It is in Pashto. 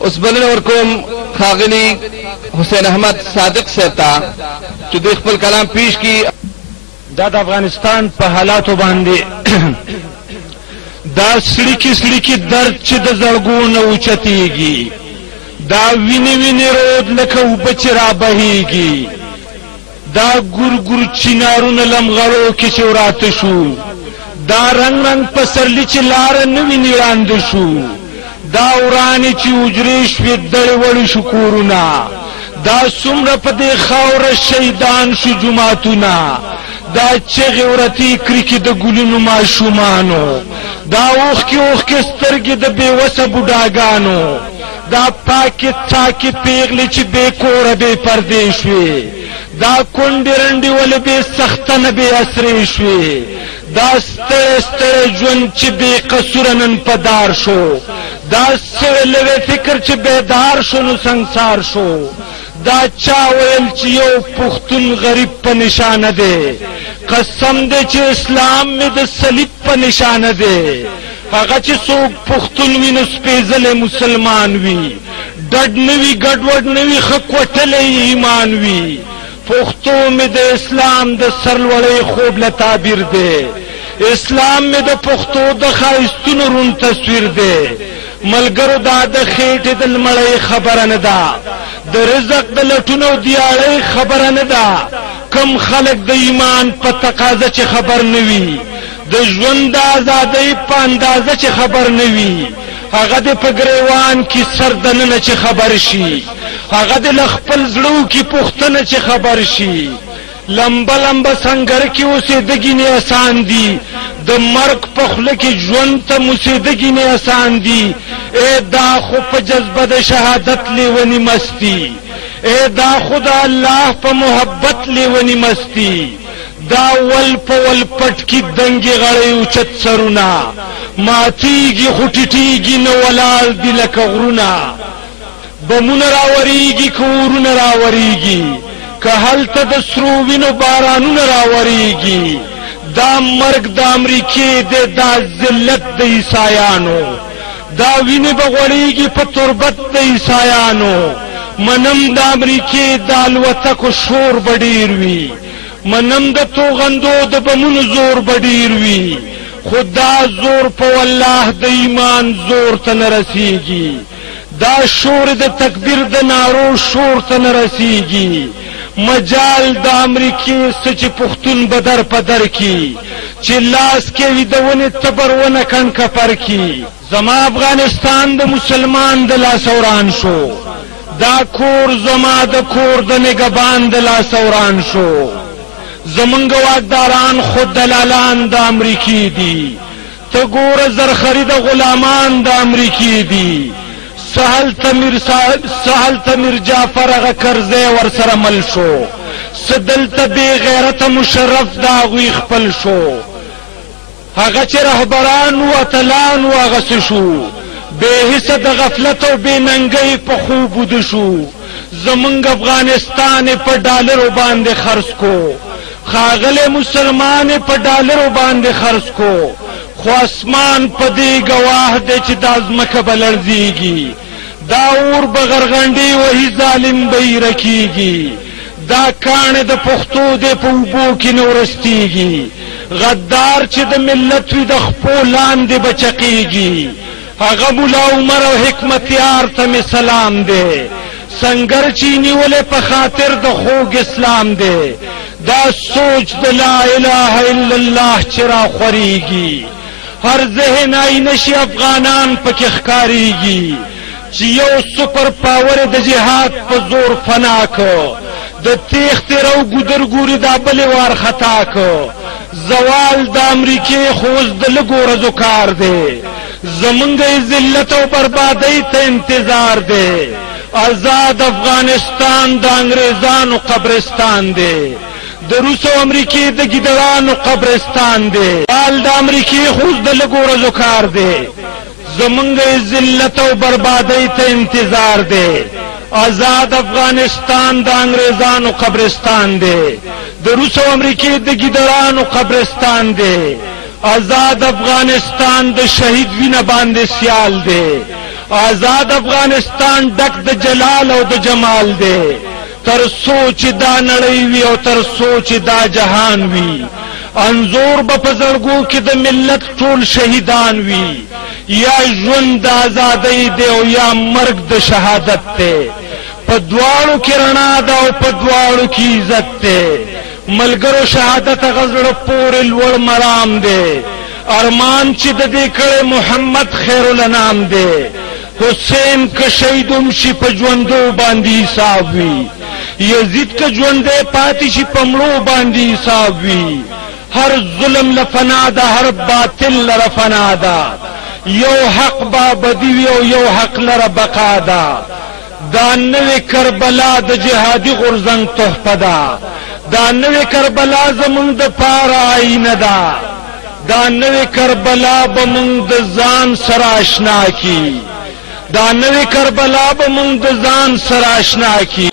اوس بلنه ورکوم ښاغلي حسین احمد صادق صاحب ته چې دوی خپل کلام پیش کړي. دا د افغانستان په حالاتو باندې دا سړی درد چې د زړګو نه اوچتېږي، دا وینې رود لکه اوبه چې رابهېږي، دا ګور چینارونه لمغړو کې چې وراته شو، دا رنګ پسرلی چې لاره نه ویني ړانده شو، دا ورانې چې حجرې شوې دړې وړې شو کورونه، دا څومره په دې خاوره شهیدان شو جوماتونه، دا چغې ورتې کرکې د ګلونو ماشومانو، دا اوښکې سترګې د بېوسه بوډاګانو، دا پاکې څاکې پیغلې چې بې کوره بې پردې شوې، دا کونډې رنډې ولې بې سختنه بې اسرې شوې، دا ستړی ژوند چې بې قصوره نن په دار شو، دا سوی لوی فکر چې بیدار شو نو سنګسار شو، دا چا ویل چې یو پښتون غریب په نشانه دی، قسم دی چې اسلام مې د صلیب په نشانه دی، هغه چې څوک پښتون وي نو سپېڅلی مسلمان وي، ډډ نه وي ګډوډ نه وي ښه کوټلی ایمان وي، پښتو مې د اسلام د سرلوړۍ خوب له تعبیر دی، اسلام مې د پښتو د ښایستونو روڼ تصویر دی، ملګرو دا د خېټې د لمړۍ خبره نه ده، د رزق د لټونو دیاړۍ خبره نه ده، کم خلک د ایمان په تقاضا چې خبر نه وي، د ژوند د ازادۍ په اندازه چې خبر نه وي، هغه د په ګریوان کې سر دننه چې خبر شي، هغه د له خپل زړه کې پوښتنه چې خبر شي، لمبه سنګر کې اوسېدګي نه آسان دي، د مرګ په خوله کې ژوند ته موسېدګي نه آسان دي، ای دا خو په جذبه د شهادت لیونی مستی، ای دا خو د الله په محبت لیونی مستی، دا ول په ول پټ کې دنګې غړۍ اوچت سرونه، ماتېږي خو ټیټېږي نه ولاړ دي لکه غرونه، بمونه راورېږي که اورونه راورېږي، که هلته د سرو وینو بارانونه راورېږي، دا مرګ د امریکې دی، دا ذلت د عیسایانو، دا وینې به غوړېږي په تربت د عیسایانو، منم د امریکې د الوتکو شور به ډېر وي، منم د توغندو د بمونو زور به ډېر وي، خو دا زور په والله د ایمان زور ته نه رسېږي، دا شور د تکبیر د نارو شور ته نه رسېږي، مجال د امریکې څه چې پښتون به در په در کی، چې لاس کې وي د ونې تبر ونه کڼ کپر کی، زما افغانستان د مسلمان د لاسه وران شو، دا کور زما د کور د نگهبان د لاسه وران شو، زمونږ واکداران خود دلالان د امریکې دي، ته ګوره زرخري د غلامان د امریکې دي، سهل ته میر جعفر هغه کرزی ورسره مل شو، څه دلته بې غیرته مشرف د هغوی خپل شو، هغه چې رهبران و اتلان و هغه څه شو، بې حسه د غفلت او بې ننګۍ په خوب وده شو، زمونږ افغانستان په ډالرو باندې خرڅ کو، ښاغلی مسلمان په ډالرو باندې خرڅ کو، خو اسمان په دې ګواه دی چې دا ځمکه به لړزېږي، دا اور به غرغنډې وهي ظالم به یې رکېږي، دا کاڼې د پښتو دی په اوبو کې نه ورستېږي، غدار چې د ملت وي د خپو لاندې به چقېږي، هغه ملا عمر او حکمتیار ته مې سلام دی، سنګر چې نیولې په خاطر د خوږ اسلام دی، دا سوچ د لا اله الا الله چې راخورېږي، هر ذهن آینه شي افغانان پکې ښکارېږي، چې یو سپر پاور د جهاد په زور فنا کو، د تیښتې رو ګودر ګوري دا بلې وار خطا کو، زوال د امریکې خو اوس د لږو ورځو کار دی، زمونږ ذلت او بربادۍ ته انتظار دی، آزاد افغانستان د انګریزانو قبرستان دی، د روس او امریکې د ګیدړانو قبرستان دی، حال د امریکې خو اوس د لږو ورځو کار دی، زمونږ ذلت او بربادۍ ته انتظار دی، آزاد افغانستان د انګریزانو قبرستان دی، د روس او امریکې د ګیدړانو قبرستان دی، آزاد افغانستان د شهید وینه باندې سیال دی، آزاد افغانستان ډک د جلال او د جمال دی تر سوچ دا نړۍ وي او تر سوچ دا جهان وي انظور به په زړګو کې د ملت ټول شهیدان وي یا ژوند د آزادۍ دی او یا مرګ د شهادت دی په دواړو کې رڼا ده او په دواړو کې عزت دی ملګرو شهادت هغه زړه پورې لوړ مرام دی ارمان چې د دې کړی محمد خیرالانام دی حسین که شهیدوم شي په ژوندو باندې حساب وي یزید که ژوندی پاتې شي په مړو باندې حساب وي هر ظلم لفنا ده هر باطل لره فنا ده یو حق با بدی وي او یو حق لره بقا ده دا نوې کربلا د جهادي غورځنګ تحفه ده دا نوې کربلا زمونږ د پاره آینه ده دا نوې کربلا به مونږ د ځان سره اشنا کی دا نوې کربلا به مونږ د ځان سره اشنا کی